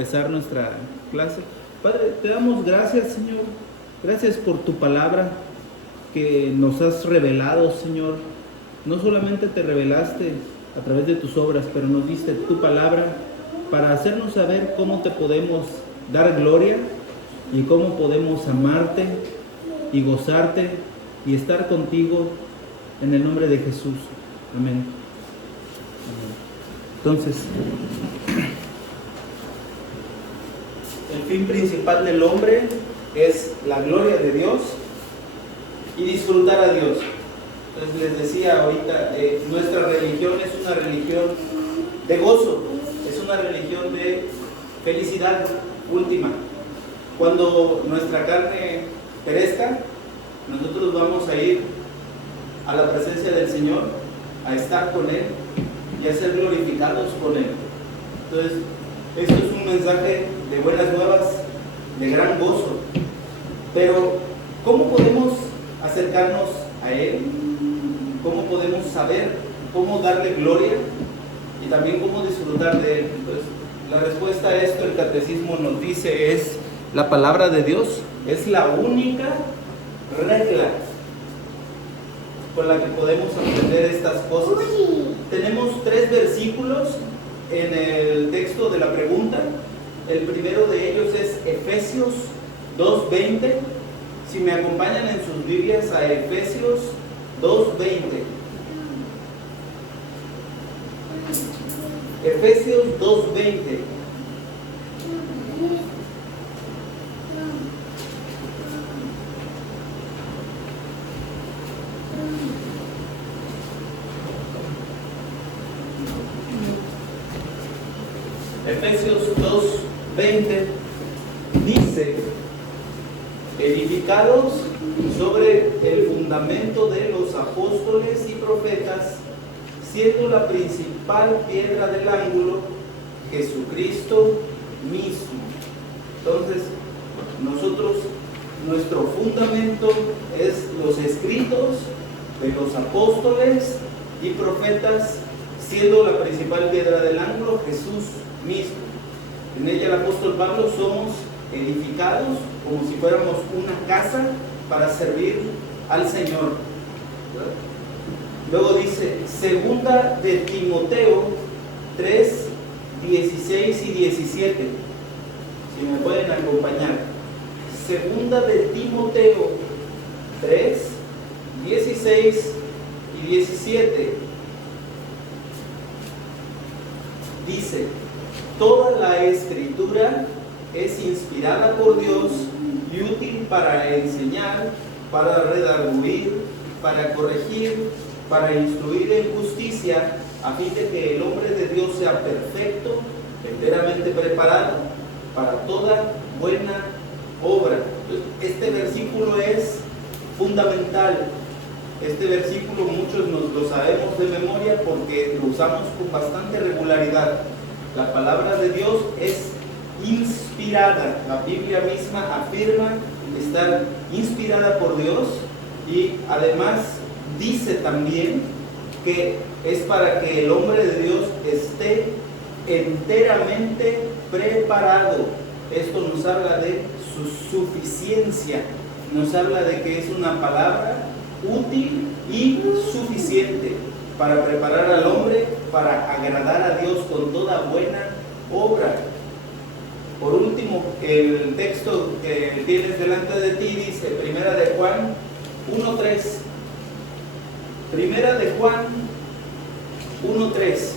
Empezar nuestra clase. Padre, te damos gracias, Señor. Gracias por tu palabra que nos has revelado, Señor. No solamente te revelaste a través de tus obras, pero nos diste tu palabra para hacernos saber cómo te podemos dar gloria y cómo podemos amarte y gozarte y estar contigo en el nombre de Jesús. Amén. Entonces, el fin principal del hombre es la gloria de Dios y disfrutar a Dios. Entonces les decía ahorita, nuestra religión es una religión de gozo, es una religión de felicidad última. Cuando nuestra carne perezca, nosotros vamos a ir a la presencia del Señor, a estar con Él y a ser glorificados con Él. Entonces, esto es un mensaje de buenas nuevas, de gran gozo. Pero, ¿cómo podemos acercarnos a Él? ¿Cómo podemos saber cómo darle gloria? Y también cómo disfrutar de Él. Entonces, la respuesta a esto, el catecismo nos dice, es la palabra de Dios. Es la única regla con la que podemos aprender estas cosas. Tenemos 3 versículos en el texto de la pregunta. El primero de ellos es Efesios 2:20. Si me acompañan en sus Biblias a Efesios 2:20. Efesios 2:20. Efesios 2:20 dice: edificados sobre el fundamento de los apóstoles y profetas, siendo la principal piedra del ángulo Jesucristo mismo. Entonces, nuestro fundamento es los escritos de los apóstoles y profetas, siendo la principal piedra del ángulo Jesús mismo. En ella el apóstol Pablo somos edificados como si fuéramos una casa para servir al Señor. Luego dice, segunda de Timoteo 3:16 y 17. Si me pueden acompañar. Segunda de Timoteo 3:16 y 17. Dice: toda la escritura es inspirada por Dios y útil para enseñar, para redarguir, para corregir, para instruir en justicia, a fin de que el hombre de Dios sea perfecto, enteramente preparado para toda buena obra. Entonces, este versículo es fundamental. Este versículo muchos nos lo sabemos de memoria porque lo usamos con bastante regularidad. La palabra de Dios es inspirada. La Biblia misma afirma estar inspirada por Dios y además dice también que es para que el hombre de Dios esté enteramente preparado. Esto nos habla de su suficiencia, nos habla de que es una palabra útil y suficiente para preparar al hombre para agradar a Dios con toda buena obra. Por último, el texto que tienes delante de ti dice, Primera de Juan 1:3. Primera de Juan 1:3.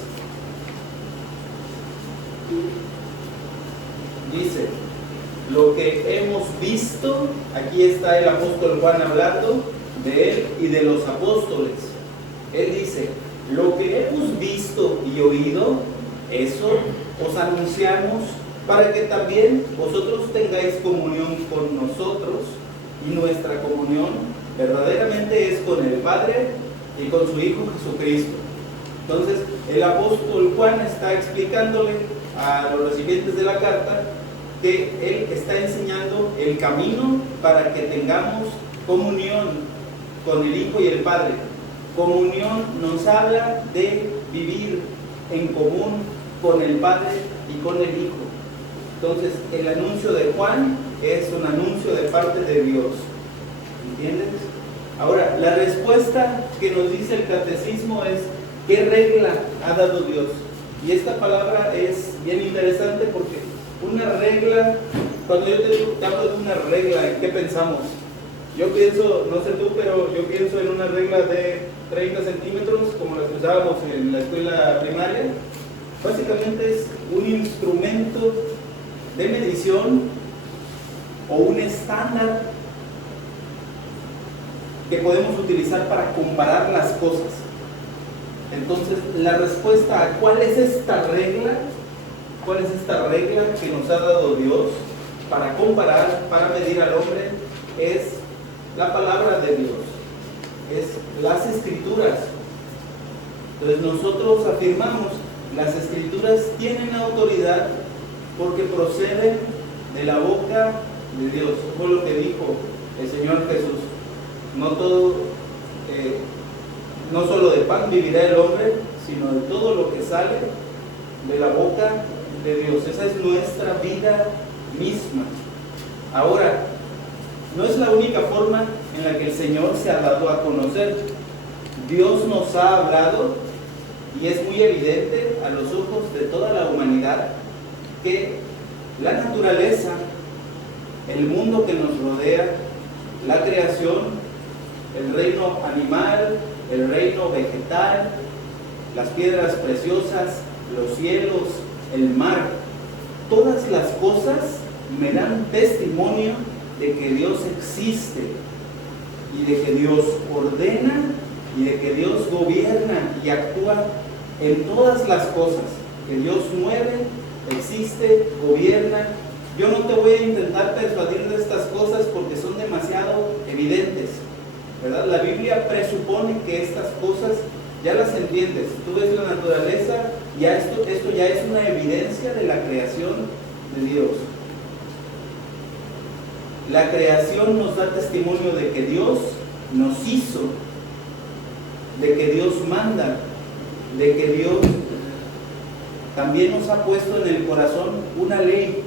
Dice, lo que hemos visto, aquí está el apóstol Juan hablando de él y de los apóstoles. Él dice, lo que hemos visto y oído, eso os anunciamos, para que también vosotros tengáis comunión con nosotros, y nuestra comunión verdaderamente es con el Padre y con su Hijo Jesucristo. Entonces, el apóstol Juan está explicándole a los recipientes de la carta que él está enseñando el camino para que tengamos comunión con el Hijo y el Padre. Comunión nos habla de vivir en común con el Padre y con el Hijo. Entonces, el anuncio de Juan es un anuncio de parte de Dios. ¿Entiendes? Ahora, la respuesta que nos dice el catecismo es: ¿qué regla ha dado Dios? Y esta palabra es bien interesante porque una regla, cuando yo te hablo de una regla, ¿en qué pensamos? Yo pienso, no sé tú, pero yo pienso en una regla de 30 centímetros, como las que usábamos en la escuela primaria. Básicamente es un instrumento de medición o un estándar que podemos utilizar para comparar las cosas. Entonces, la respuesta a ¿cuál es esta regla? ¿Cuál es esta regla que nos ha dado Dios para comparar, para medir al hombre? Es la palabra de Dios, es las Escrituras. Entonces nosotros afirmamos, las Escrituras tienen autoridad porque proceden de la boca de Dios. Eso fue lo que dijo el Señor Jesús. No solo de pan vivirá el hombre, sino de todo lo que sale de la boca de Dios. Esa es nuestra vida misma. Ahora, no es la única forma en la que el Señor se ha dado a conocer. Dios nos ha hablado, y es muy evidente a los ojos de toda la humanidad que la naturaleza, el mundo que nos rodea, la creación, el reino animal, el reino vegetal, las piedras preciosas, los cielos, el mar, todas las cosas me dan testimonio de que Dios existe y de que Dios ordena y de que Dios gobierna y actúa en todas las cosas, que Dios mueve, existe, gobierna. Yo no te voy a intentar persuadir de estas cosas porque son demasiado evidentes, ¿verdad? La Biblia presupone que estas cosas ya las entiendes. Tú ves la naturaleza, ya esto ya es una evidencia de la creación de Dios. La creación nos da testimonio de que Dios nos hizo, de que Dios manda, de que Dios también nos ha puesto en el corazón una ley,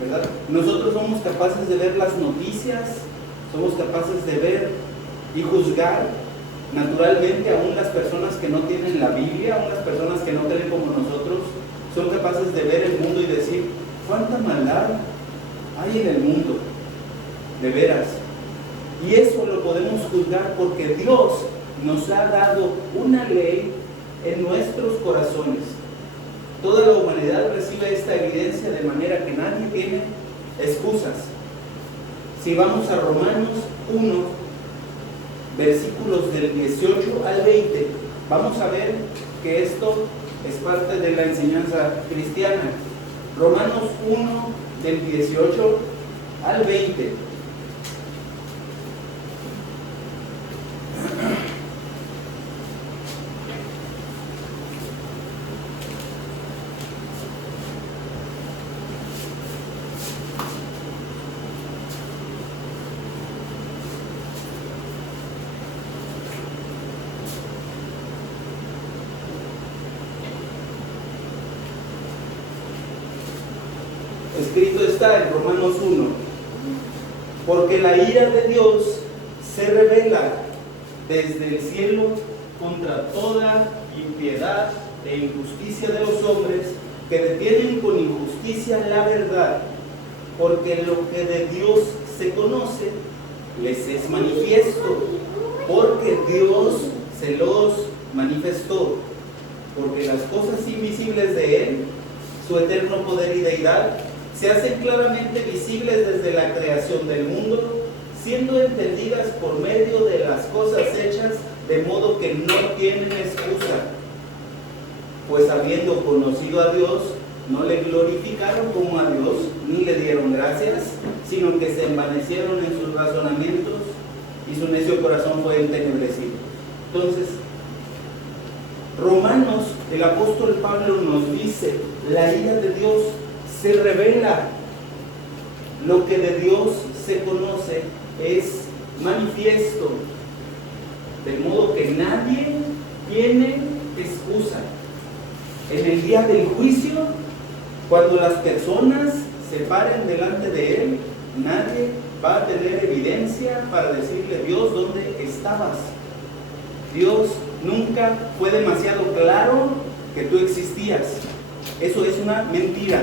¿verdad? Nosotros somos capaces de ver las noticias, somos capaces de ver y juzgar naturalmente. Aún las personas que no tienen la Biblia, aún las personas que no creen como nosotros, son capaces de ver el mundo y decir: ¿cuánta maldad hay en el mundo? De veras. Y eso lo podemos juzgar porque Dios nos ha dado una ley en nuestros corazones. Toda la humanidad recibe esta evidencia de manera que nadie tiene excusas. Si vamos a Romanos 1, versículos del 18 al 20, vamos a ver que esto es parte de la enseñanza cristiana. Romanos 1, del 18 al 20. Escrito está en Romanos 1: porque la ira de Dios se revela desde el cielo contra toda impiedad e injusticia de los hombres que detienen con injusticia la verdad, porque lo que de Dios se conoce les es manifiesto, porque Dios se los manifestó, porque las cosas invisibles de Él, su eterno poder y deidad, se hacen claramente visibles desde la creación del mundo, siendo entendidas por medio de las cosas hechas, de modo que no tienen excusa. Pues habiendo conocido a Dios, no le glorificaron como a Dios, ni le dieron gracias, sino que se envanecieron en sus razonamientos, y su necio corazón fue entenebrecido. Entonces, Romanos, el apóstol Pablo nos dice: la ira de Dios se revela, lo que de Dios se conoce es manifiesto, de modo que nadie tiene excusa. En el día del juicio, cuando las personas paren delante de Él, nadie va a tener evidencia para decirle: Dios, ¿dónde estabas? Dios nunca fue demasiado claro que tú existías. Eso es una mentira.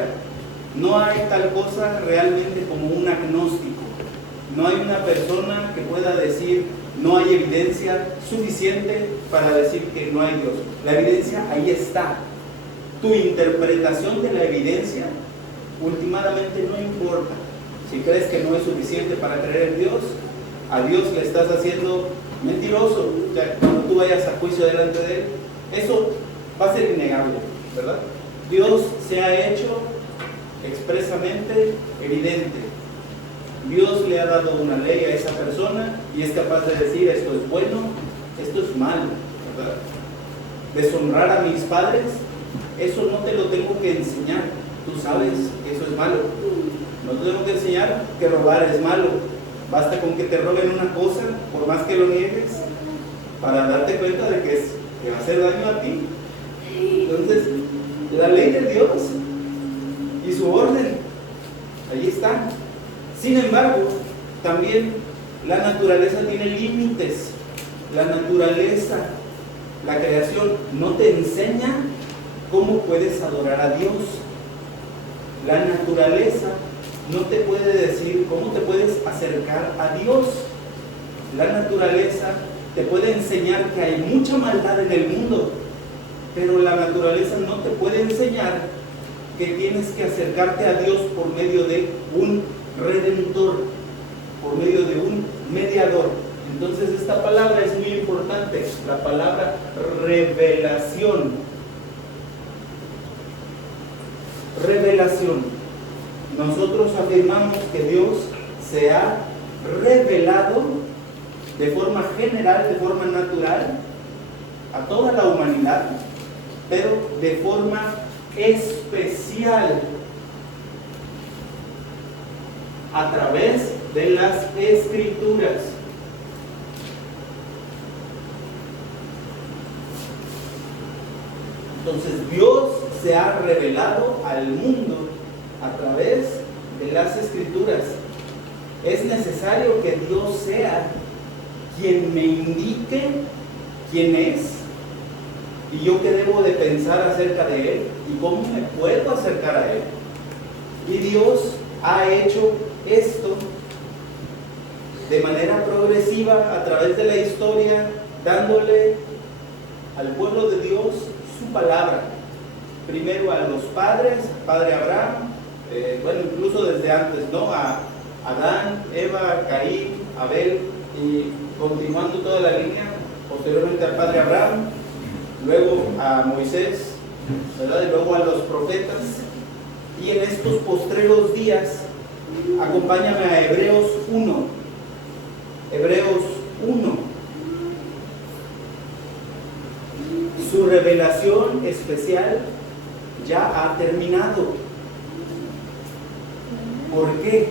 No hay tal cosa realmente como un agnóstico. No hay una persona que pueda decir: no hay evidencia suficiente para decir que no hay Dios. La evidencia ahí está. Tu interpretación de la evidencia últimamente no importa. Si crees que no es suficiente para creer en Dios, a Dios le estás haciendo mentiroso. O sea, cuando tú vayas a juicio delante de Él, eso va a ser innegable, ¿verdad? Dios se ha hecho expresamente evidente. Dios le ha dado una ley a esa persona y es capaz de decir: esto es bueno, esto es malo, ¿verdad? Deshonrar a mis padres, eso no te lo tengo que enseñar. Tú sabes que eso es malo. No te tengo que enseñar que robar es malo. Basta con que te roben una cosa, por más que lo niegues, para darte cuenta de que va a hacer daño a ti. Entonces, la ley de Dios y su orden, ahí están. Sin embargo, también la naturaleza tiene límites. La naturaleza, la creación, no te enseña cómo puedes adorar a Dios. La naturaleza no te puede decir cómo te puedes acercar a Dios. La naturaleza te puede enseñar que hay mucha maldad en el mundo, pero la naturaleza no te puede enseñar que tienes que acercarte a Dios por medio de un redentor, por medio de un mediador. Entonces esta palabra es muy importante, la palabra revelación. Revelación. Nosotros afirmamos que Dios se ha revelado de forma general, de forma natural, a toda la humanidad, pero de forma especial a través de las Escrituras. Entonces Dios se ha revelado al mundo a través de las Escrituras. Es necesario que Dios sea quien me indique quién es y yo qué debo de pensar acerca de Él y cómo me puedo acercar a Él. Y Dios ha hecho esto de manera progresiva a través de la historia, dándole al pueblo de Dios su palabra. Primero a los padres, padre Abraham, incluso desde antes, ¿no? A Adán, Eva, Caín, Abel, y continuando toda la línea, posteriormente al padre Abraham, luego a Moisés, ¿verdad? Y luego a los profetas. Y en estos postreros días, acompáñame a Hebreos 1. Hebreos 1. Su revelación especial ya ha terminado. ¿Por qué?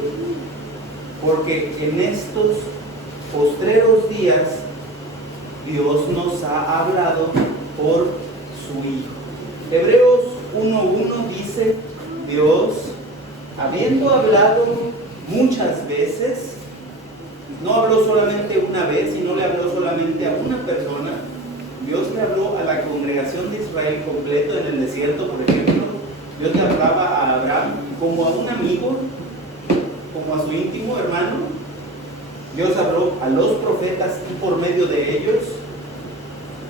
Porque en estos postreros días Dios nos ha hablado por su Hijo. Hebreos 1:1 dice: Dios, habiendo hablado muchas veces, no habló solamente una vez y no le habló solamente a una persona. Dios le habló a la congregación de Israel completo en el desierto, por ejemplo. Dios le hablaba a Abraham como a un amigo, como a su íntimo hermano. Dios habló a los profetas y por medio de ellos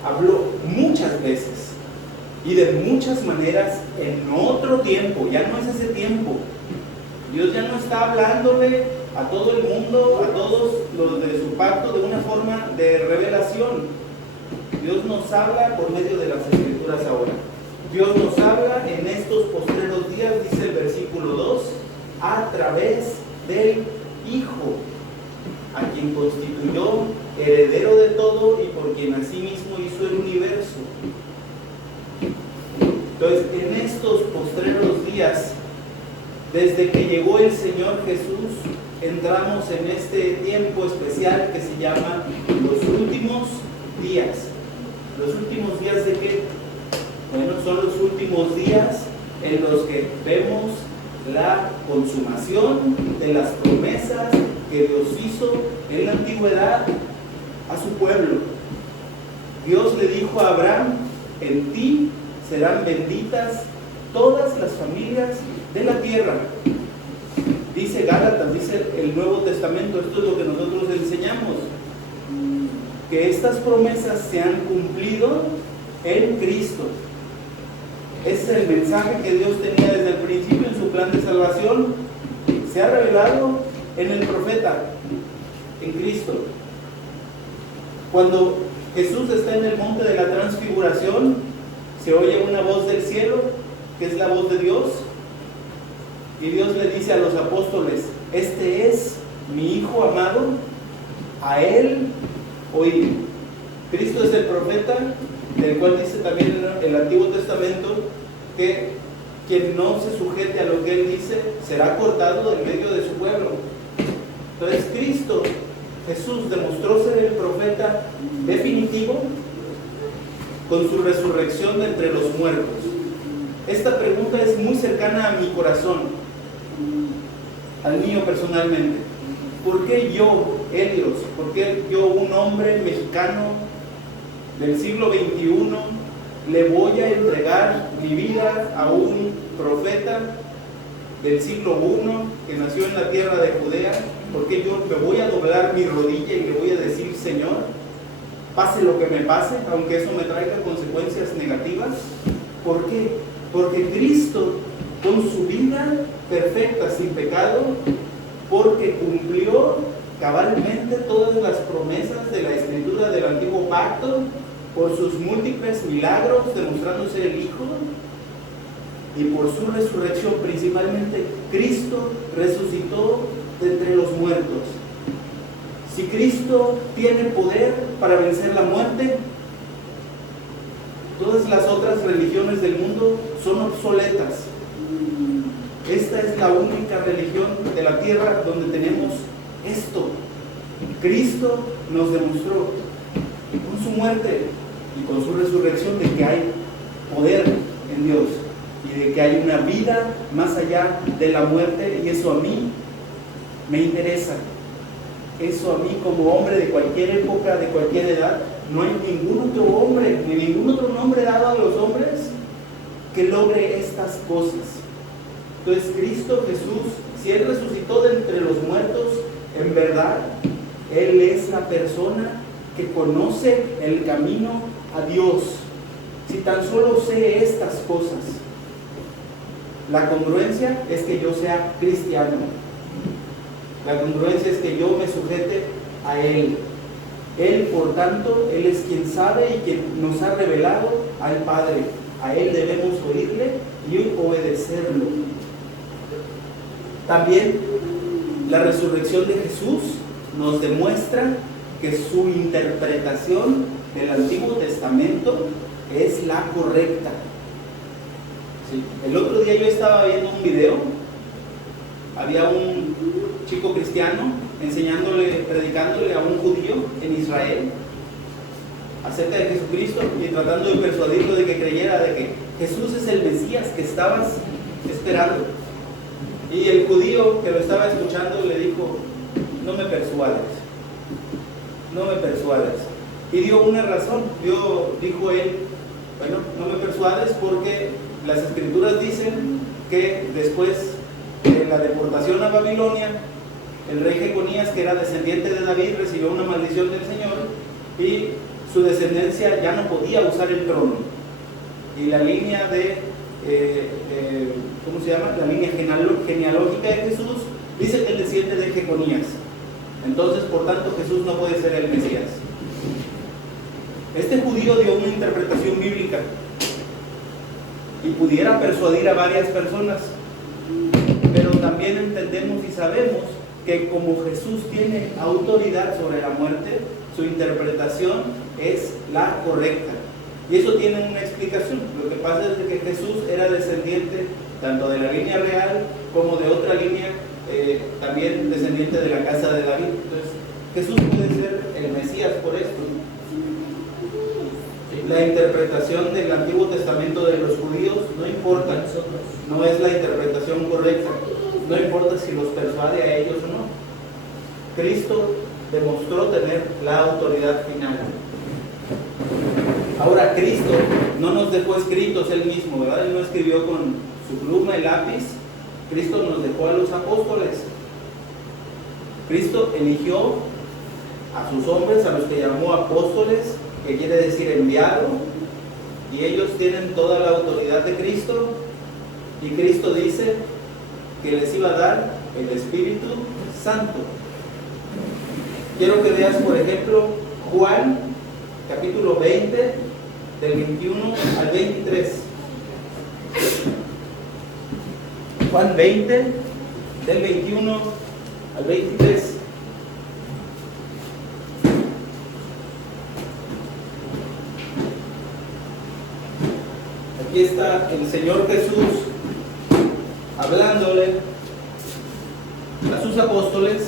habló muchas veces y de muchas maneras en otro tiempo. Ya no es ese tiempo. Dios ya no está hablándole a todo el mundo, a todos los de su pacto, de una forma de revelación. Dios nos habla por medio de las Escrituras ahora. Dios nos habla en estos postreros días, dice el versículo 2, a través del Hijo, a quien constituyó heredero de todo y por quien asimismo hizo el universo. Entonces, en estos postreros días, desde que llegó el Señor Jesús, entramos en este tiempo especial que se llama los últimos días. ¿Los últimos días de qué? Bueno, son los últimos días en los que vemos la consumación de las promesas que Dios hizo en la antigüedad a su pueblo. Dios le dijo a Abraham: en ti serán benditas todas las familias de la tierra. Dice Gálatas, dice el Nuevo Testamento, esto es lo que nosotros enseñamos, que estas promesas se han cumplido en Cristo. Ese es el mensaje que Dios tenía desde el principio en su plan de salvación. Se ha revelado en el profeta, en Cristo. Cuando Jesús está en el monte de la transfiguración, se oye una voz del cielo, que es la voz de Dios, y Dios le dice a los apóstoles: este es mi Hijo amado, a Él oíd. Cristo es el profeta, del cual dice también el Antiguo Testamento que quien no se sujete a lo que Él dice será cortado del medio de su pueblo. Entonces Cristo, Jesús, demostró ser el profeta definitivo con su resurrección de entre los muertos. Esta pregunta es muy cercana a mi corazón, al mío personalmente. ¿Por qué yo, Helios, por qué yo, un hombre mexicano del siglo XXI, le voy a entregar mi vida a un profeta del siglo I que nació en la tierra de Judea? ¿Por qué yo me voy a doblar mi rodilla y le voy a decir: Señor, pase lo que me pase, aunque eso me traiga consecuencias negativas? ¿Por qué? Porque Cristo, con su vida perfecta, sin pecado, porque cumplió cabalmente todas las promesas de la Escritura del Antiguo Pacto, por sus múltiples milagros, demostrándose el Hijo, y por su resurrección, principalmente, Cristo resucitó de entre los muertos. Si Cristo tiene poder para vencer la muerte, todas las otras religiones del mundo son obsoletas. Esta es la única religión de la tierra donde tenemos esto. Cristo nos demostró con su muerte y con su resurrección de que hay poder en Dios y de que hay una vida más allá de la muerte, y eso a mí me interesa. Eso a mí, como hombre de cualquier época, de cualquier edad, no hay ningún otro hombre, ni ningún otro nombre dado a los hombres que logre estas cosas. Entonces Cristo Jesús, si Él resucitó de entre los muertos, en verdad, Él es la persona que conoce el camino a Dios. Si tan solo sé estas cosas, la congruencia es que yo sea cristiano. La congruencia es que yo me sujete a Él. Él, por tanto, Él es quien sabe y quien nos ha revelado al Padre. A Él debemos oírle y obedecerlo. También la resurrección de Jesús nos demuestra que su interpretación del Antiguo Testamento es la correcta. Sí. El otro día yo estaba viendo un video. Había un chico cristiano predicándole a un judío en Israel acerca de Jesucristo y tratando de persuadirlo de que creyera de que Jesús es el Mesías que estabas esperando. Y el judío que lo estaba escuchando le dijo: no me persuades, no me persuades. Y dio una razón. Dijo él: bueno, no me persuades porque las Escrituras dicen que después de la deportación a Babilonia, el rey Jeconías, que era descendiente de David, recibió una maldición del Señor y su descendencia ya no podía usar el trono. Y la línea ¿cómo se llama? La línea genealógica de Jesús dice que él desciende de Jeconías. Entonces, por tanto, Jesús no puede ser el Mesías. Este judío dio una interpretación bíblica y pudiera persuadir a varias personas, pero también entendemos y sabemos que como Jesús tiene autoridad sobre la muerte, su interpretación es la correcta. Y eso tiene una explicación. Lo que pasa es que Jesús era descendiente tanto de la línea real como de otra línea, también descendiente de la casa de David. Entonces, Jesús puede ser el Mesías por esto. la interpretación del Antiguo Testamento de los judíos, no importa, no es la interpretación correcta, no importa si los persuade a ellos o no. Cristo demostró tener la autoridad final. Ahora, Cristo no nos dejó escritos Él mismo, ¿verdad? Él no escribió con su pluma y lápiz. Cristo nos dejó a los apóstoles. Cristo eligió a sus hombres, a los que llamó apóstoles, que quiere decir enviado, y ellos tienen toda la autoridad de Cristo, y Cristo dice que les iba a dar el Espíritu Santo. Quiero que veas, por ejemplo, Juan, capítulo 20, del 21 al 23. Juan 20, del 21 al 23. Aquí está el Señor Jesús hablándole a sus apóstoles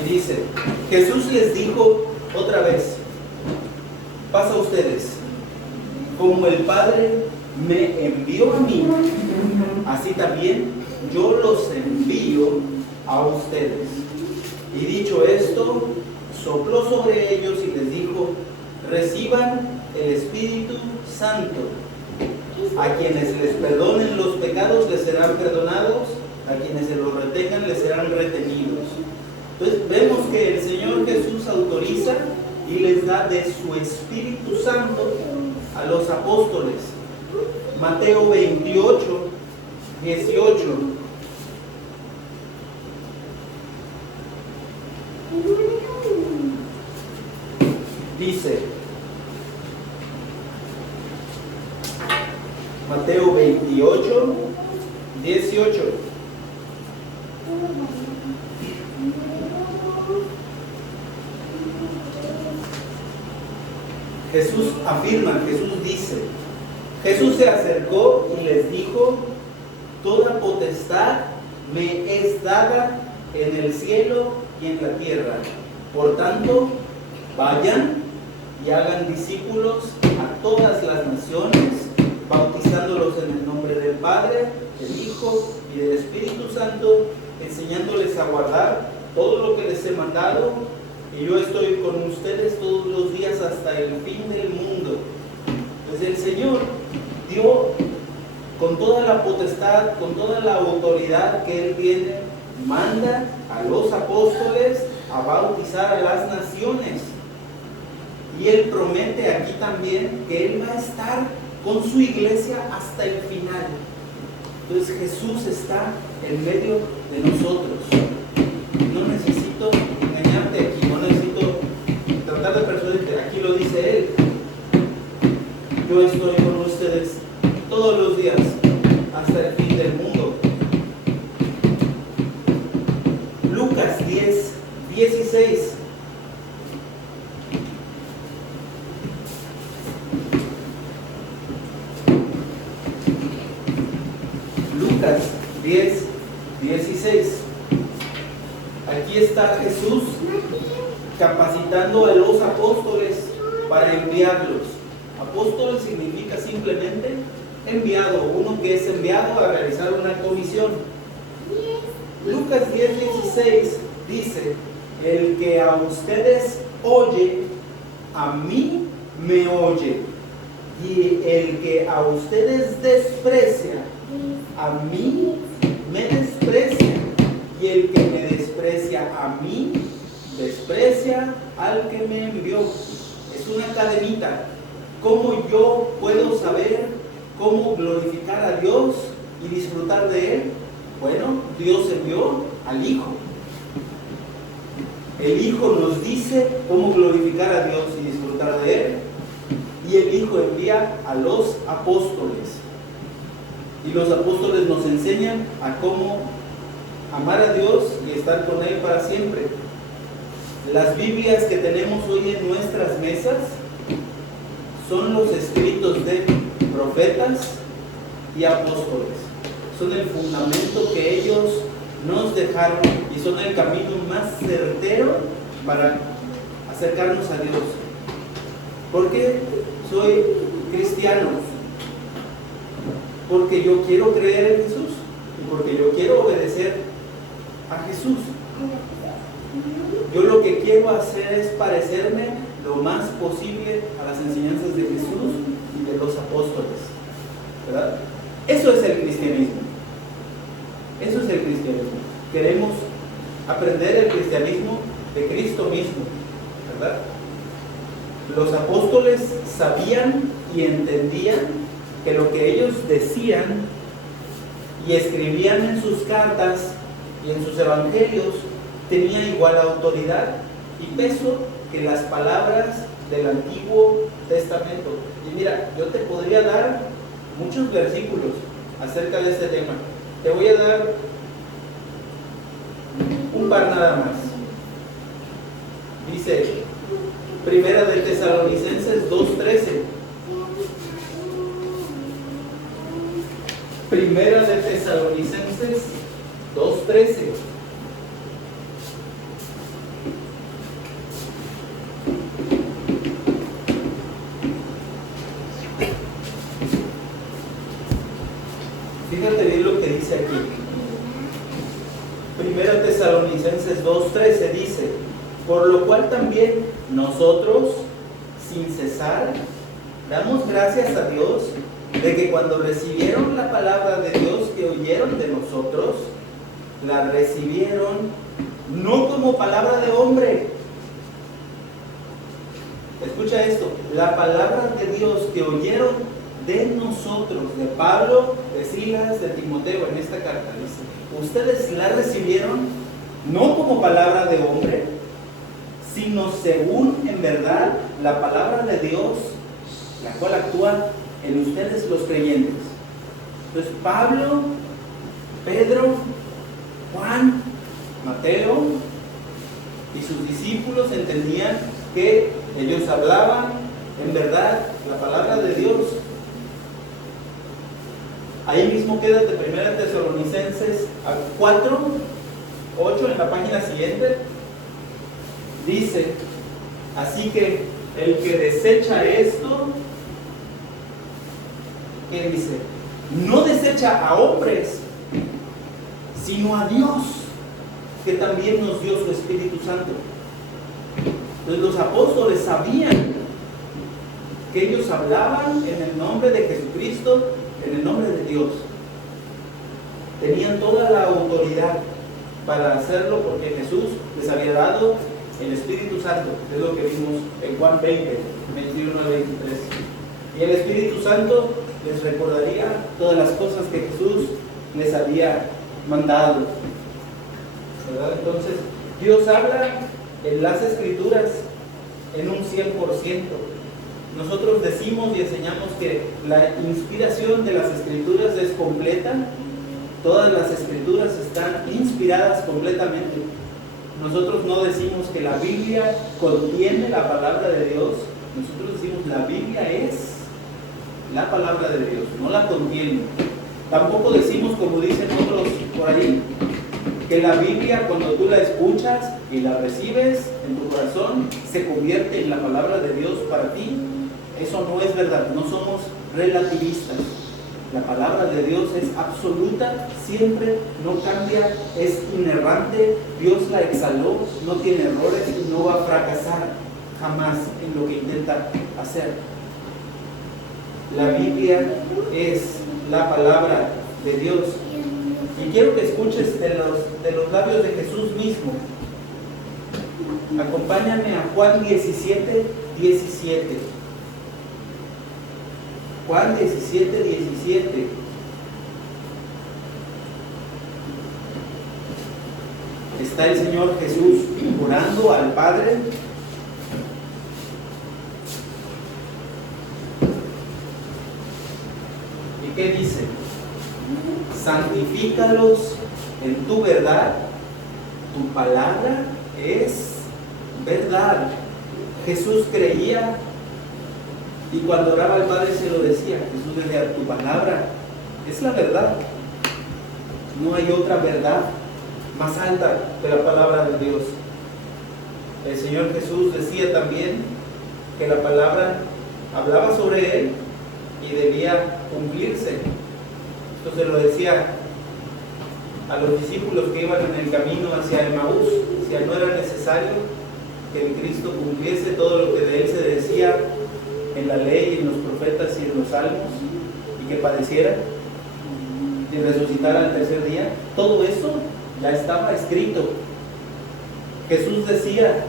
y dice: Jesús les dijo otra vez: pasa a ustedes, como el Padre me envió a mí, así también yo los envío a ustedes. Y dicho esto, sopló sobre ellos y les dijo: reciban el Espíritu Santo. A quienes les perdonen los pecados les serán perdonados, a quienes se los retengan les serán retenidos. Entonces vemos que el Señor Jesús autoriza y les da de su Espíritu Santo a los apóstoles. Mateo 28, 18. Dice, Mateo 28, 18. Jesús afirma, Jesús dice, Jesús se acercó y les dijo: toda potestad me es dada en el cielo y en la tierra. Por tanto, vayan y hagan discípulos a todas las naciones, bautizándolos en el nombre del Padre, del Hijo y del Espíritu Santo, enseñándoles a guardar todo lo que les he mandado, y yo estoy con ustedes todos los días hasta el fin del mundo. Pues el Señor dio con toda la potestad, con toda la autoridad que Él tiene, manda a los apóstoles a bautizar a las naciones. Y Él promete aquí también que Él va a estar con su iglesia hasta el final. Entonces Jesús está en medio de nosotros. No necesito engañarte aquí, no necesito tratar de persuadirte. Aquí lo dice Él: yo estoy con ustedes todos los días hasta el fin del mundo. Lucas 10, 16. Lucas 10, 16. Aquí está Jesús capacitando a los apóstoles para enviarlos. Apóstol significa simplemente enviado, uno que es enviado a realizar una comisión. Lucas 10, 16 dice: el que a ustedes oye, a mí me oye, y el que a ustedes desprecia, a mí me desprecia, y el que me desprecia a mí, desprecia al que me envió. Es una cadenita. ¿Cómo yo puedo saber cómo glorificar a Dios y disfrutar de Él? Bueno, Dios envió al Hijo. El Hijo nos dice cómo glorificar a Dios y disfrutar de Él, y el Hijo envía a los apóstoles. Y los apóstoles nos enseñan a cómo amar a Dios y estar con Él para siempre. Las Biblias que tenemos hoy en nuestras mesas son los escritos de profetas y apóstoles. Son el fundamento que ellos nos dejaron y son el camino más certero para acercarnos a Dios. ¿Por qué soy cristiano? Porque yo quiero creer en Jesús y porque yo quiero obedecer a Jesús. Yo lo que quiero hacer es parecerme lo más posible a las enseñanzas de Jesús y de los apóstoles, ¿verdad? Eso es el cristianismo. Eso es el cristianismo. Queremos aprender el cristianismo de Cristo mismo, ¿verdad? Los apóstoles sabían y entendían que lo que ellos decían y escribían en sus cartas y en sus evangelios tenía igual autoridad y peso que las palabras del Antiguo Testamento. Y mira, yo te podría dar muchos versículos acerca de este tema. Te voy a dar un par nada más. Dice Primera de Tesalonicenses 2:13. Primera de Tesalonicenses 2:13. Fíjate bien lo que dice aquí. Primera Tesalonicenses 2:13 dice: por lo cual también nosotros, sin cesar, damos gracias a Dios de que cuando recibieron la palabra de Dios que oyeron de nosotros, la recibieron no como palabra de hombre. Escucha esto, la palabra de Dios que oyeron de nosotros, de Pablo, de Silas, de Timoteo, en esta carta dice, ustedes la recibieron no como palabra de hombre, sino según en verdad la palabra de Dios, la cual actúa en ustedes los creyentes. Entonces Pablo, Pedro, Juan, Mateo y sus discípulos entendían que ellos hablaban en verdad la palabra de Dios. Ahí mismo queda de 1 Tesalonicenses 4:8 en la página siguiente. Dice, así que el que desecha esto, ¿qué dice? No desecha a hombres, sino a Dios, que también nos dio su Espíritu Santo. Entonces los apóstoles sabían que ellos hablaban en el nombre de Jesucristo, en el nombre de Dios. Tenían toda la autoridad para hacerlo porque Jesús les había dado el Espíritu Santo, es lo que vimos en Juan 20, 21 al 23. Y el Espíritu Santo les recordaría todas las cosas que Jesús les había mandado, ¿verdad? Entonces, Dios habla en las Escrituras en un 100%. Nosotros decimos y enseñamos que la inspiración de las Escrituras es completa. Todas las Escrituras están inspiradas completamente. Nosotros no decimos que la Biblia contiene la palabra de Dios. Nosotros decimos la Biblia es la palabra de Dios, no la contiene. Tampoco decimos, como dicen otros por ahí, que la Biblia, cuando tú la escuchas y la recibes en tu corazón, se convierte en la palabra de Dios para ti. Eso no es verdad, no somos relativistas. La palabra de Dios es absoluta, siempre, no cambia, es inerrante. Dios la exhaló, no tiene errores y no va a fracasar jamás en lo que intenta hacer. La Biblia es la palabra de Dios. Y quiero que escuches de los labios de Jesús mismo. Acompáñame a Juan 17:17. Juan 17:17. Está el Señor Jesús orando al Padre. ¿Y qué dice? Santifícalos en tu verdad, tu palabra es verdad. Jesús creía y cuando oraba al Padre se lo decía. Jesús decía, tu palabra es la verdad. No hay otra verdad más alta que la palabra de Dios. El Señor Jesús decía también que la palabra hablaba sobre Él y debía cumplirse. Esto se lo decía a los discípulos que iban en el camino hacia Emaús. Decía, no era necesario que el Cristo cumpliese todo lo que de Él se decía en la ley, en los profetas y en los salmos, y que padeciera y resucitara al tercer día. Todo eso ya estaba escrito. Jesús decía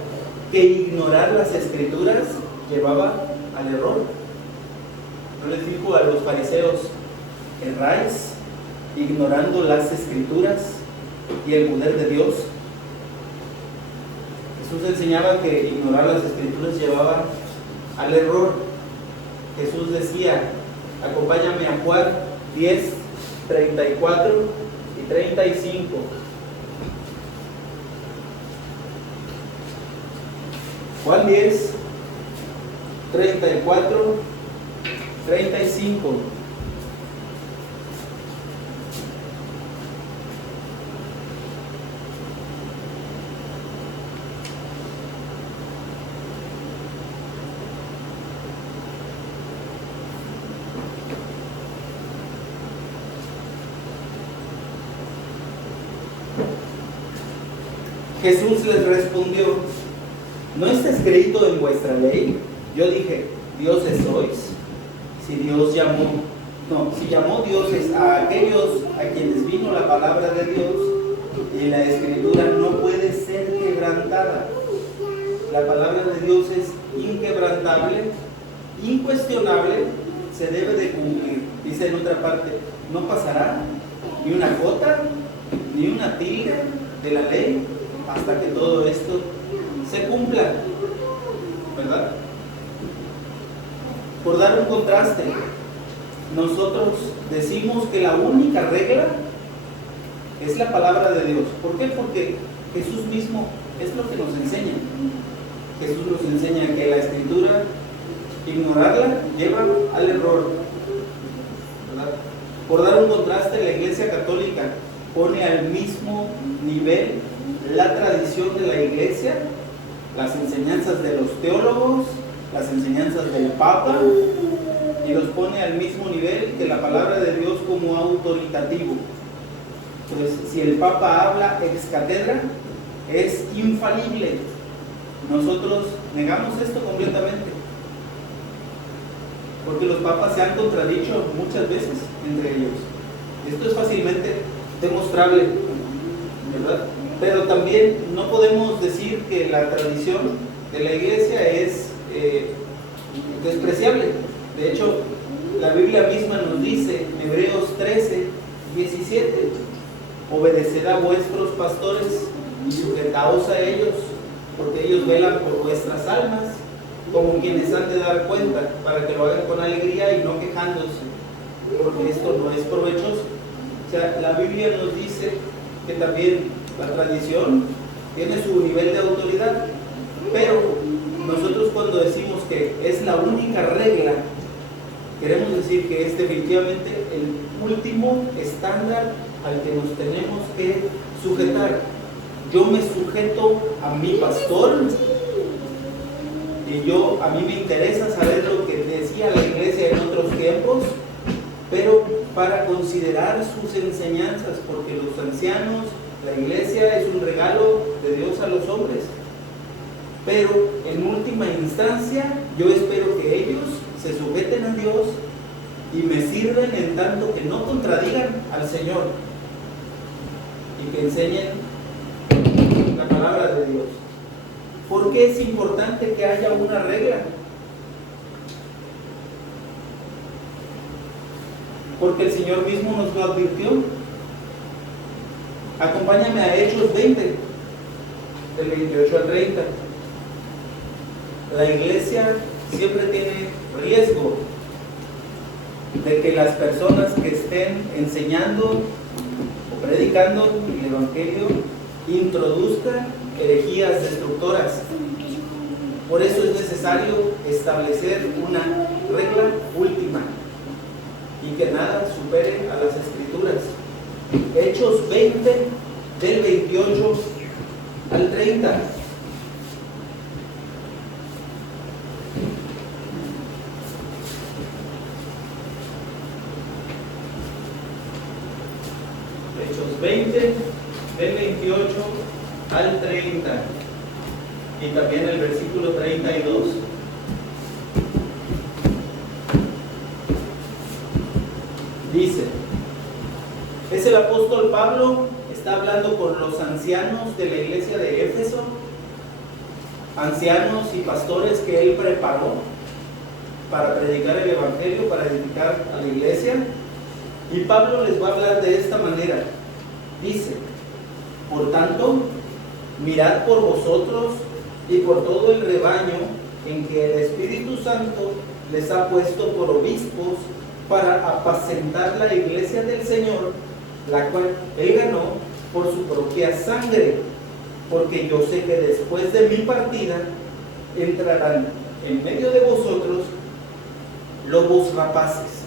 que ignorar las Escrituras llevaba al error. No les dijo a los fariseos, erráis ignorando las Escrituras y el poder de Dios. Jesús enseñaba que ignorar las Escrituras llevaba al error. Jesús decía, acompáñame a Juan 10, 34 y 35. Juan 10, 34, 35. Jesús les respondió, ¿no está escrito en vuestra ley? Yo dije, dioses sois. Si llamó dioses a aquellos a quienes vino la palabra de Dios, y la Escritura no puede ser quebrantada. La palabra de Dios es inquebrantable, incuestionable, se debe de cumplir. Dice en otra parte, no pasará ni una jota, ni una tilde de la ley hasta que todo esto se cumpla, ¿verdad? Por dar un contraste, nosotros decimos que la única regla es la palabra de Dios. ¿Por qué? Porque Jesús mismo es lo que nos enseña. Jesús nos enseña que la Escritura, ignorarla, lleva al error, ¿verdad? Por dar un contraste, la Iglesia Católica pone al mismo nivel la tradición de la Iglesia, las enseñanzas de los teólogos, las enseñanzas del Papa, y los pone al mismo nivel que la palabra de Dios como autoritativo. Entonces, si el Papa habla ex cátedra, es infalible. Nosotros negamos esto completamente, porque los papas se han contradicho muchas veces entre ellos. Esto es fácilmente demostrable, ¿verdad? Pero también no podemos decir que la tradición de la Iglesia es despreciable. De hecho, la Biblia misma nos dice en Hebreos 13, 17, obedeced a vuestros pastores y sujetaos a ellos, porque ellos velan por vuestras almas, como quienes han de dar cuenta, para que lo hagan con alegría y no quejándose, porque esto no es provechoso. O sea, la Biblia nos dice que también la tradición tiene su nivel de autoridad, pero nosotros cuando decimos que es la única regla, queremos decir que es definitivamente el último estándar al que nos tenemos que sujetar. Yo me sujeto a mi pastor y a mí me interesa saber lo que decía la Iglesia en otros tiempos, pero para considerar sus enseñanzas, porque los ancianos, la Iglesia es un regalo de Dios a los hombres. Pero en última instancia, yo espero que ellos se sujeten a Dios y me sirven en tanto que no contradigan al Señor y que enseñen la palabra de Dios. ¿Por qué es importante que haya una regla? Porque el Señor mismo nos lo advirtió. Acompáñame a Hechos 20, del 28 al 30. La Iglesia siempre tiene riesgo de que las personas que estén enseñando o predicando el Evangelio introduzcan herejías destructoras. Por eso es necesario establecer una regla última y que nada supere a las Escrituras. Hechos 20, del 28 al 30. Hechos 20, del 28 al 30, y también el versículo 32. Dice, es el apóstol Pablo, está hablando con los ancianos de la iglesia de Éfeso, ancianos y pastores que él preparó para predicar el evangelio, para edificar a la iglesia. Y Pablo les va a hablar de esta manera. Dice, por tanto, mirad por vosotros y por todo el rebaño en que el Espíritu Santo les ha puesto por obispos para apacentar la iglesia del Señor, la cual él ganó por su propia sangre, porque yo sé que después de mi partida entrarán en medio de vosotros lobos rapaces,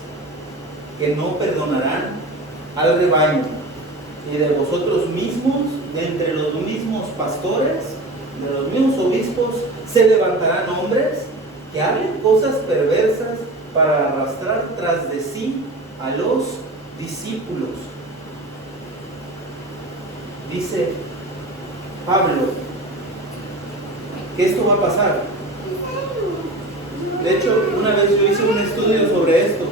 que no perdonarán al rebaño, y de vosotros mismos, de entre los mismos pastores, de los mismos obispos, se levantarán hombres que hablen cosas perversas para arrastrar tras de sí a los discípulos. Dice Pablo que esto va a pasar. De hecho, una vez yo hice un estudio sobre esto,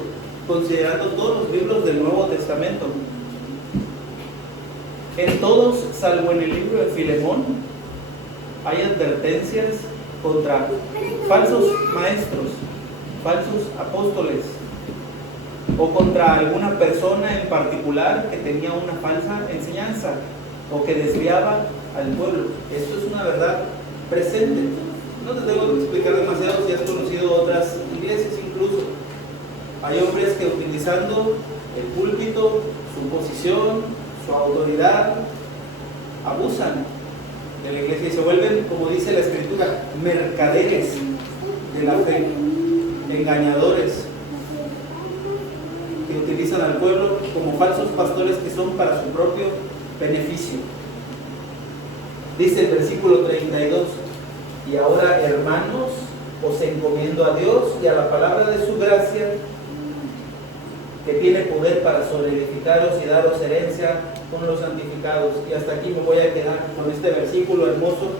considerando todos los libros del Nuevo Testamento. En todos, salvo en el libro de Filemón, hay advertencias contra falsos maestros, falsos apóstoles, o contra alguna persona en particular que tenía una falsa enseñanza o que desviaba al pueblo. Esto es una verdad presente. No te tengo que explicar demasiado si has conocido otras iglesias incluso. Hay hombres que utilizando el púlpito, su posición, su autoridad, abusan de la iglesia y se vuelven, como dice la Escritura, mercaderes de la fe, engañadores, que utilizan al pueblo como falsos pastores que son para su propio beneficio. Dice el versículo 32, y ahora, hermanos, os encomiendo a Dios y a la palabra de su gracia, que tiene poder para solidificaros y daros herencia con los santificados. Y hasta aquí me voy a quedar con este versículo hermoso.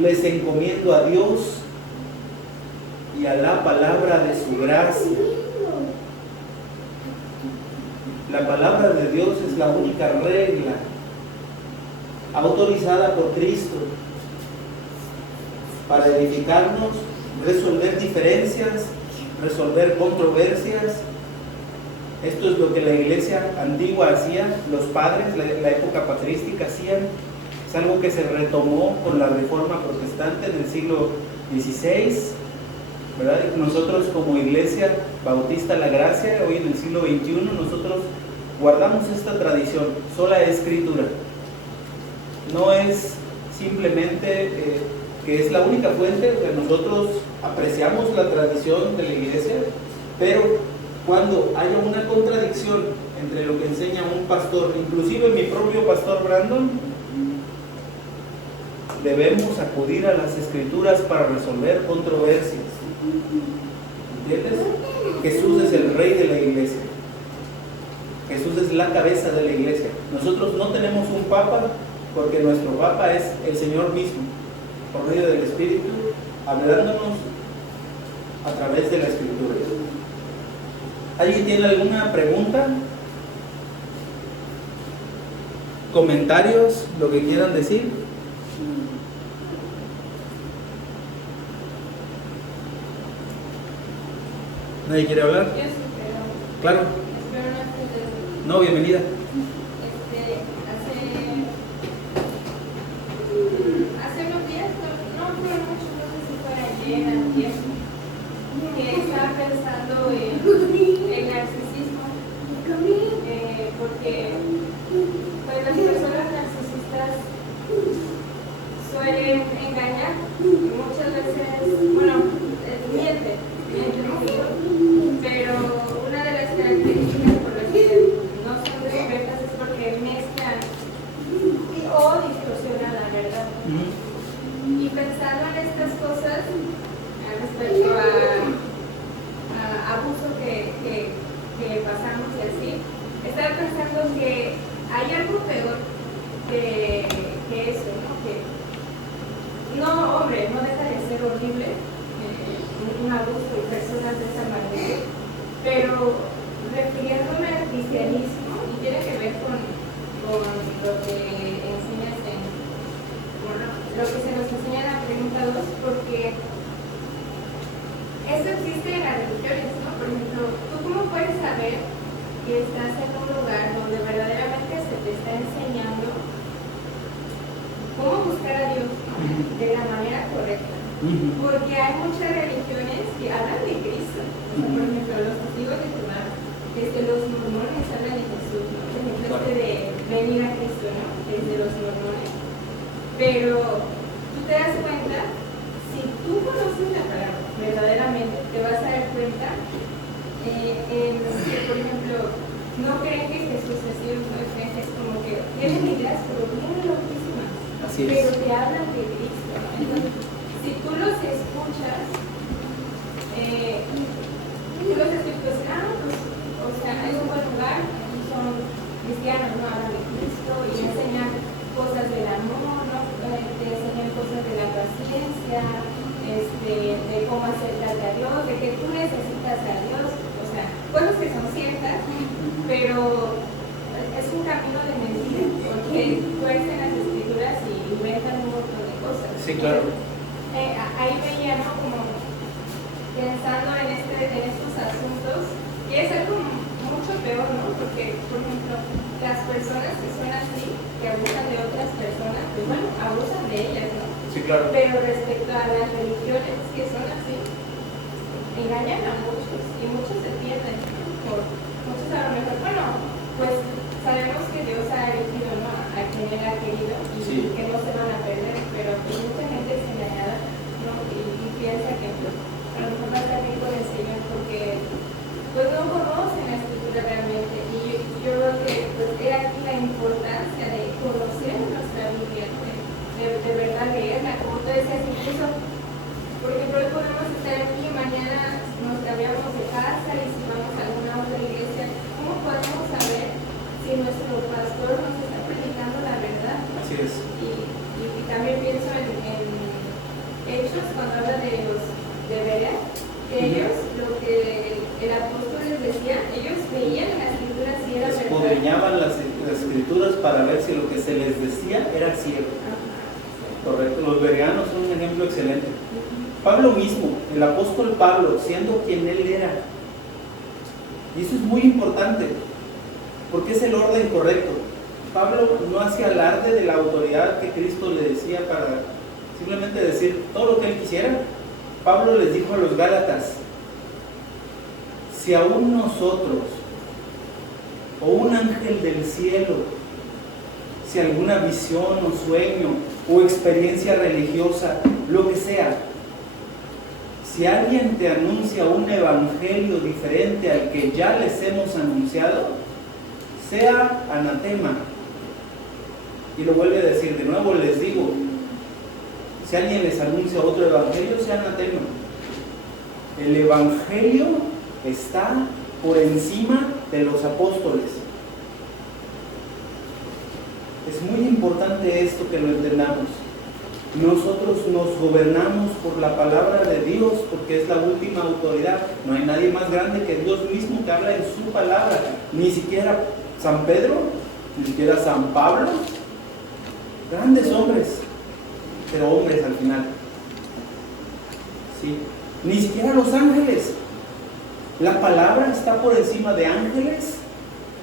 Les encomiendo a Dios y a la palabra de su gracia. La palabra de Dios es la única regla autorizada por Cristo para edificarnos, resolver diferencias, resolver controversias. Esto es lo que la iglesia antigua hacía, los padres, la época patrística hacían. Es algo que se retomó con la Reforma Protestante en el siglo XVI, ¿verdad? Y nosotros como Iglesia Bautista La Gracia, hoy en el siglo XXI, nosotros guardamos esta tradición, sola escritura. No es simplemente que es la única fuente que nosotros apreciamos la tradición de la iglesia, pero cuando haya una contradicción entre lo que enseña un pastor, inclusive mi propio pastor Brandon, debemos acudir a las escrituras para resolver controversias. ¿Entiendes? Jesús es el rey de la iglesia. Jesús es la cabeza de la iglesia. Nosotros no tenemos un papa porque nuestro papa es el Señor mismo, por medio del Espíritu, hablándonos a través de la escritura. ¿Alguien tiene alguna pregunta? ¿Comentarios? ¿Lo que quieran decir? ¿Nadie quiere hablar? Yo sí, pero... Claro. Espero no entender. No, bienvenida. Hace unos días, no fue mucho, no sé si fue ayer, antier, que estaba pensando en narcisismo, porque pues las personas narcisistas suelen engañar y muchas veces, bueno, mienten mucho, pero una de las características por las que no son descubiertas es porque mezclan o distorsionan la verdad. Y pensando en estas cosas, respecto a abuso que pasamos y así, estaba pensando que hay algo peor que eso, ¿no? Que no, hombre, no deja de ser horrible un abuso y personas de esa manera, pero refiriéndome al cristianismo, y tiene que ver con lo que enseñas lo que se nos enseña en la pregunta 2, porque eso existe en las religiones, ¿no? Por ejemplo, ¿tú cómo puedes saber que estás en un lugar donde verdaderamente se te está enseñando cómo buscar a Dios, ¿no? De la manera correcta? Porque hay muchas religiones que hablan de Cristo. O sea, por ejemplo, los testigos de Jehová, desde los mormones hablan de Jesús, ¿no? Por ejemplo, de venir a Cristo, ¿no? Desde los mormones. Pero tú te das cuenta, si tú conoces la palabra verdaderamente, te vas a dar cuenta en que, por ejemplo, no creen que Jesús es Dios, no es como que tienen ideas, pero bien loquísimas, pero te hablan de Cristo, ¿no? Entonces, si tú los escuchas, pues, o sea, hay un buen lugar, aquí son cristianos, no hablan de Cristo y enseñan cosas del amor, ¿no? Te enseñan cosas de la paciencia, de cómo acercarte a Dios, de que tú necesitas a Dios, o sea, cosas que son ciertas, pero es un camino de mentira, porque tuercen las escrituras y inventan un montón de cosas. Sí, claro. Ahí veía, ¿no? Como pensando en estos asuntos, y es algo mucho peor, ¿no? Porque, por ejemplo, las personas que son así, que abusan de otras personas, pues bueno, abusan de ellas, ¿no? Sí, claro. Pero respecto a las religiones que son así, engañan a muchos y muchos se pierden, ¿no? Muchos a lo mejor, bueno, pues sabemos que Dios ha elegido, ¿no? A quien Él ha querido y sí, que no se van a perder, pero pues mucha gente es engañada, ¿no? Y piensa que pues, a lo mejor va a estar bien con el Señor porque pues no conocen la escritura realmente, y yo creo que pues era aquí la importancia de conocer nuestra Biblia, de verdad leerla, como tú decías, incluso, por ejemplo, hoy podemos estar aquí, mañana nos cambiamos de casa y si vamos a alguna otra iglesia, ¿cómo podemos saber si nuestro pastor nos está predicando la verdad? Así es. Y también pienso en Hechos, cuando habla de los de Berea, que ellos, lo que el apóstol les decía, ellos veían en las escrituras si era verdad. Escudriñaban las escrituras para ver si lo que se les decía era cierto. Correcto. Los bereanos son un ejemplo excelente. Pablo mismo, el apóstol Pablo, siendo quien él era. Y eso es muy importante, porque es el orden correcto. Pablo no hacía alarde de la autoridad que Cristo le decía para simplemente decir todo lo que él quisiera. Pablo les dijo a los Gálatas: si aún nosotros, o un ángel del cielo, si alguna visión o sueño o experiencia religiosa, lo que sea, si alguien te anuncia un evangelio diferente al que ya les hemos anunciado, sea anatema. Y lo vuelve a decir, de nuevo les digo, si alguien les anuncia otro evangelio, sea anatema. El evangelio está por encima de los apóstoles. Es muy importante esto que lo entendamos. Nosotros nos gobernamos por la palabra de Dios porque es la última autoridad. No hay nadie más grande que Dios mismo que habla en su palabra. Ni siquiera San Pedro, ni siquiera San Pablo. Grandes hombres, pero hombres al final. ¿Sí? Ni siquiera los ángeles. La palabra está por encima de ángeles,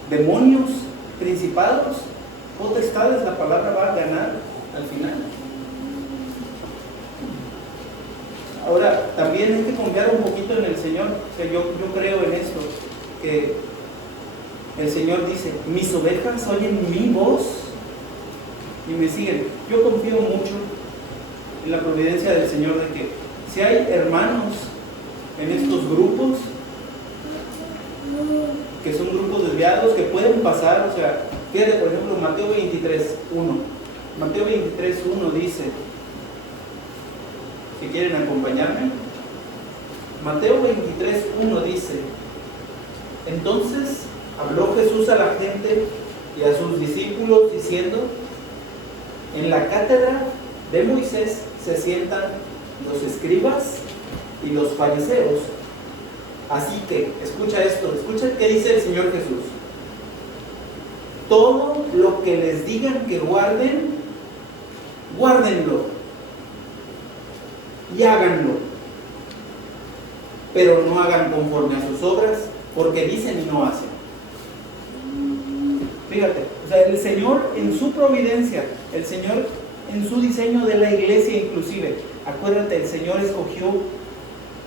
demonios, principados, potestades. La palabra va a ganar al final. Ahora, también hay que confiar un poquito en el Señor. O sea, yo creo en esto, que el Señor dice, mis ovejas oyen mi voz y me siguen. Yo confío mucho en la providencia del Señor de que si hay hermanos en estos grupos, que son grupos desviados, que pueden pasar, o sea, que por ejemplo Mateo 23:1. Mateo 23:1 dice, si quieren acompañarme, Mateo 23:1 dice, entonces habló Jesús a la gente y a sus discípulos diciendo: en la cátedra de Moisés se sientan los escribas y los fariseos. Así que, escucha esto, escucha qué dice el Señor Jesús. Todo lo que les digan que guarden, guárdenlo y háganlo, pero no hagan conforme a sus obras, porque dicen y no hacen. Fíjate, o sea, el Señor en su providencia, el Señor en su diseño de la iglesia inclusive, acuérdate, el Señor escogió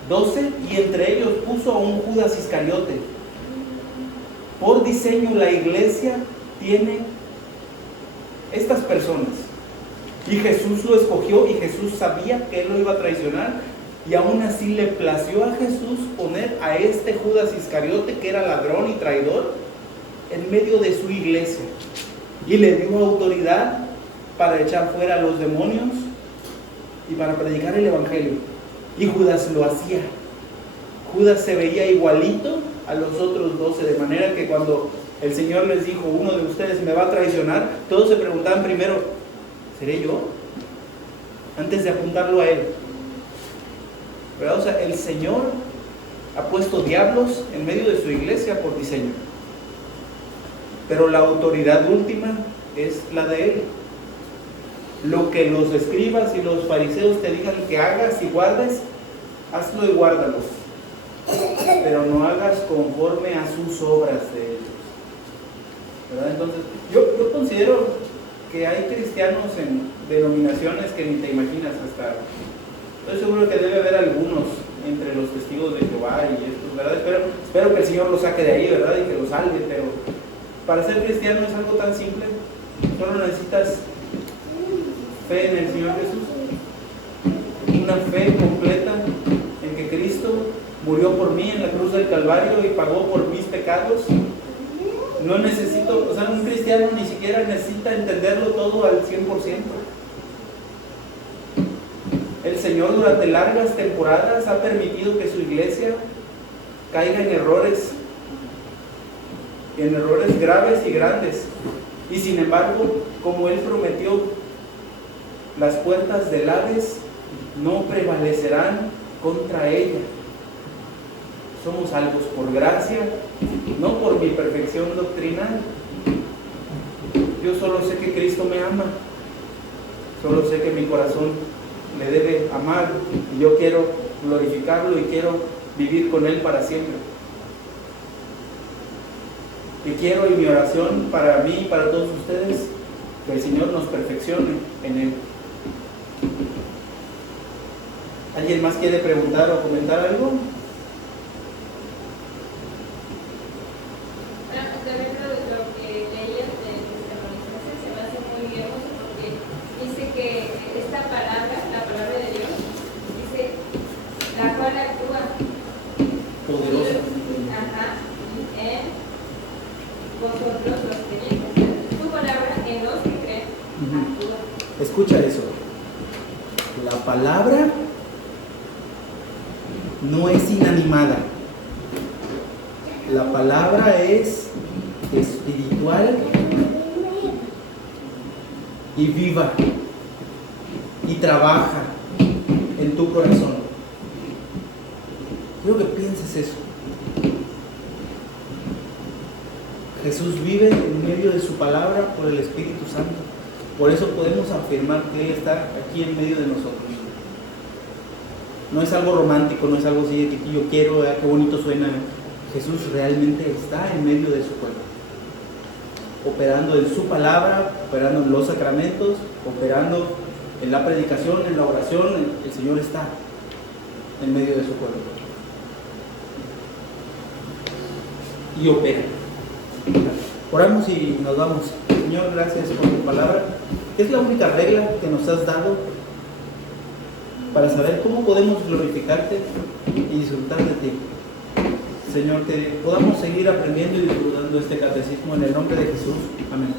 12 y entre ellos puso a un Judas Iscariote. Por diseño la iglesia tiene estas personas. Y Jesús lo escogió y Jesús sabía que él lo iba a traicionar. Y aún así le plació a Jesús poner a este Judas Iscariote, que era ladrón y traidor, en medio de su iglesia. Y le dio autoridad para echar fuera a los demonios y para predicar el evangelio. Y Judas lo hacía. Judas se veía igualito a los otros 12, de manera que cuando el Señor les dijo: uno de ustedes me va a traicionar, todos se preguntaban primero: ¿seré yo? Antes de apuntarlo a él. ¿Verdad? O sea, el Señor ha puesto diablos en medio de su iglesia por diseño, pero la autoridad última es la de él. Lo que los escribas y los fariseos te digan que hagas y guardes, hazlo y guárdalos, pero no hagas conforme a sus obras de ellos. ¿Verdad? Entonces, yo considero que hay cristianos en denominaciones que ni te imaginas. Hasta estoy seguro que debe haber algunos entre los testigos de Jehová y estos, ¿verdad? Espero que el Señor los saque de ahí, ¿verdad? Y que los salve, pero para ser cristiano es algo tan simple. Solo necesitas fe en el Señor Jesús, una fe completa en que Cristo murió por mí en la cruz del Calvario y pagó por mis pecados. No necesito, o sea, un cristiano ni siquiera necesita entenderlo todo al 100%. El Señor durante largas temporadas ha permitido que su iglesia caiga en errores graves y grandes. Y sin embargo, como Él prometió, las puertas del Hades no prevalecerán contra ella. Somos salvos por gracia, no por mi perfección doctrinal. Yo solo sé que Cristo me ama, solo sé que mi corazón le debe amar y yo quiero glorificarlo y quiero vivir con Él para siempre. Y quiero, y mi oración para mí y para todos ustedes, que el Señor nos perfeccione en Él. ¿Alguien más quiere preguntar o comentar algo? Escucha eso. La palabra no es inanimada. La palabra es espiritual y viva y trabaja en tu corazón. Quiero que pienses eso. Jesús vive en medio de su palabra por el Espíritu Santo. Por eso podemos afirmar que Él está aquí en medio de nosotros. No es algo romántico, no es algo así de que yo quiero, qué bonito suena. Jesús realmente está en medio de su pueblo, operando en su palabra, operando en los sacramentos, operando en la predicación, en la oración. El Señor está en medio de su pueblo y opera. Oramos y nos vamos. Señor, gracias por tu palabra, que es la única regla que nos has dado para saber cómo podemos glorificarte y disfrutar de ti. Señor, que podamos seguir aprendiendo y disfrutando este catecismo en el nombre de Jesús. Amén.